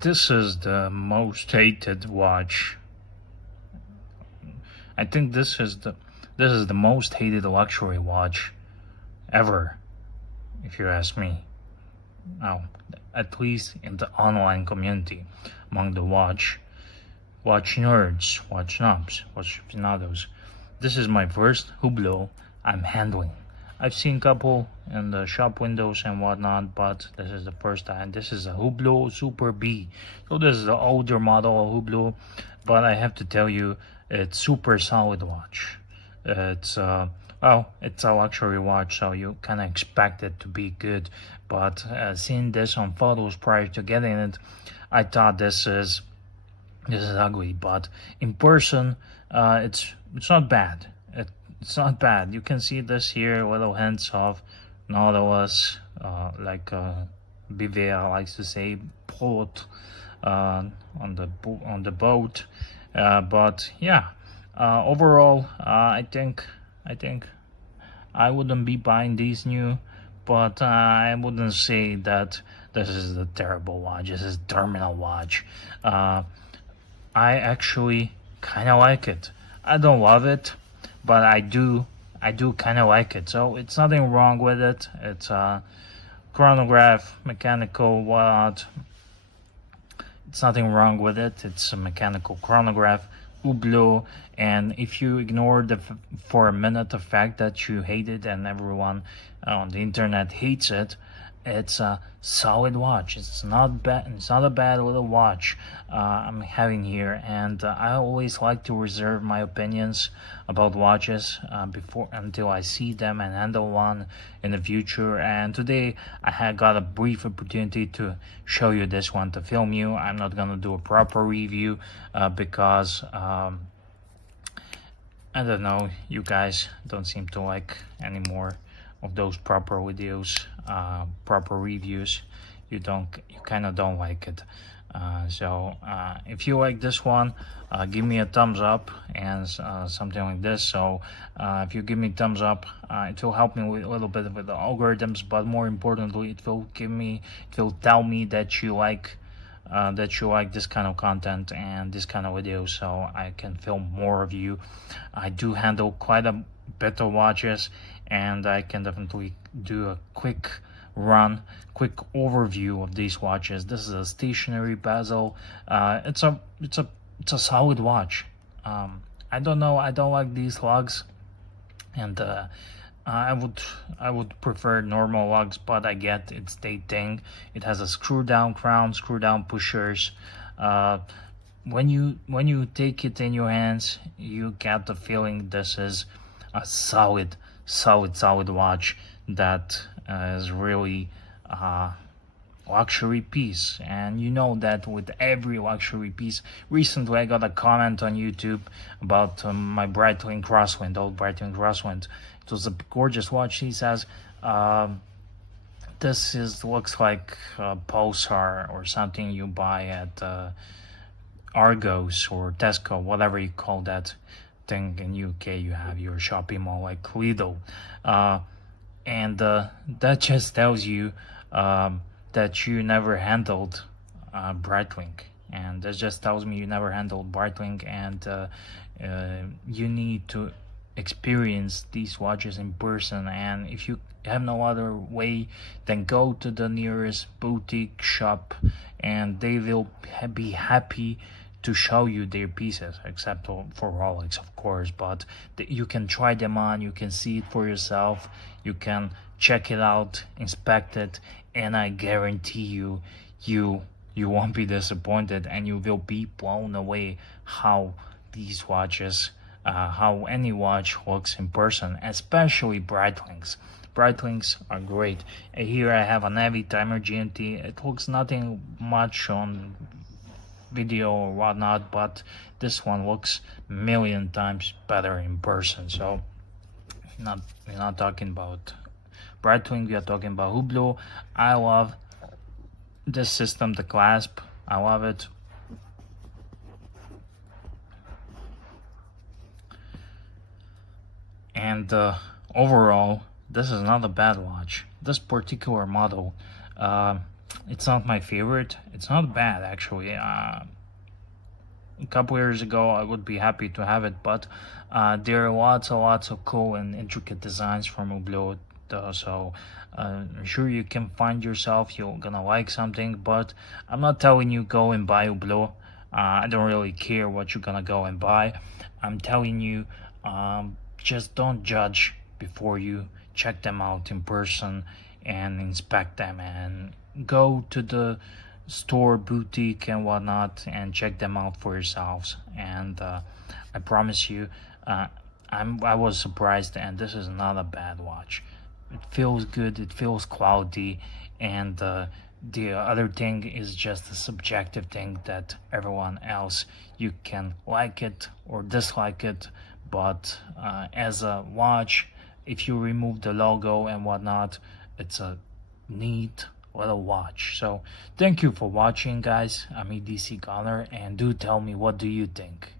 This is the most hated watch. I think this is the most hated luxury watch ever, if you ask me. Now, at least in the online community, among the watch nerds, watch snobs, watch aficionados. This is my first Hublot I'm handling. I've seen couple in the shop windows and whatnot, but this is the first time. This is a Hublot Super B. So this is the older model of Hublot, but I have to tell you, it's super solid watch. It's it's a luxury watch, so you kind of expect it to be good. But seeing this on photos prior to getting it, I thought this is ugly. But in person, it's not bad. It's not bad. You can see this here, little hints of Nautilus, Bivea likes to say, port on the boat. But yeah, overall, I think I wouldn't be buying these new, but I wouldn't say that this is a terrible watch. This is terminal watch. Uh, I actually kind of like it. I don't love it, but I do kind of like it. So it's nothing wrong with it. It's a chronograph, mechanical, what? It's nothing wrong with it. It's a mechanical chronograph, Hublot, and if you ignore for a minute the fact that you hate it and everyone on the internet hates it, it's a solid watch. It's not bad. It's not a bad little watch I'm having here, and I always like to reserve my opinions about watches before until I see them and handle one in the future. And today I had got a brief opportunity to show you this one, to film you. I'm not gonna do a proper review because I don't know, you guys don't seem to like anymore of those proper videos, proper reviews. You kind of don't like it. So if you like this one, give me a thumbs up and something like this. So if you give me thumbs up, it will help me with a little bit with the algorithms, but more importantly, it will tell me that you like this kind of content and this kind of videos, so I can film more of you. I do handle quite a bit of watches, and I can definitely do a quick overview of these watches. This is a stationary bezel. It's a solid watch. I don't know. I don't like these lugs, and I would prefer normal lugs, but I get it's the thing. It has a screw down crown, screw down pushers. Uh, when you take it in your hands, you get the feeling this is a solid watch that is really luxury piece. And you know that with every luxury piece. Recently I got a comment on YouTube about my Breitling Crosswind, old Breitling Crosswind. It was a gorgeous watch. He says this is looks like a Pulsar or something you buy at Argos or Tesco, whatever you call that thing in UK. You have your shopping mall like Lidl, and that just tells you that you never handled Breitling, and that just tells me you never handled Breitling, and you need to experience these watches in person. And if you have no other way, then go to the nearest boutique shop, and they will be happy to show you their pieces, except for Rolex, of course. But you can try them on, you can see it for yourself, you can check it out, inspect it, and I guarantee you won't be disappointed, and you will be blown away how these watches, how any watch looks in person, especially Breitlings. Breitlings are great. Here I have a Navy Timer GMT. It looks nothing much on video or whatnot, but this one looks million times better in person. So we're not talking about Breitling, we are talking about Hublot. I love this system, the clasp. I love it. And overall, this is not a bad watch. This particular model, It's not my favorite. It's not bad actually. A couple years ago I would be happy to have it, but there are lots of cool and intricate designs from Hublot. So I'm sure you can find yourself, you're gonna like something, but I'm not telling you go and buy Hublot. I don't really care what you're gonna go and buy. I'm telling you, just don't judge before you check them out in person and inspect them, and go to the store, boutique, and whatnot, and check them out for yourselves. And I promise you, uh, I was surprised, and this is not a bad watch. It feels good, it feels quality, and the other thing is just a subjective thing that everyone else, you can like it or dislike it, but as a watch, if you remove the logo and whatnot, it's a neat little watch. So thank you for watching, guys. I'm EDC Connor, and do tell me, what do you think?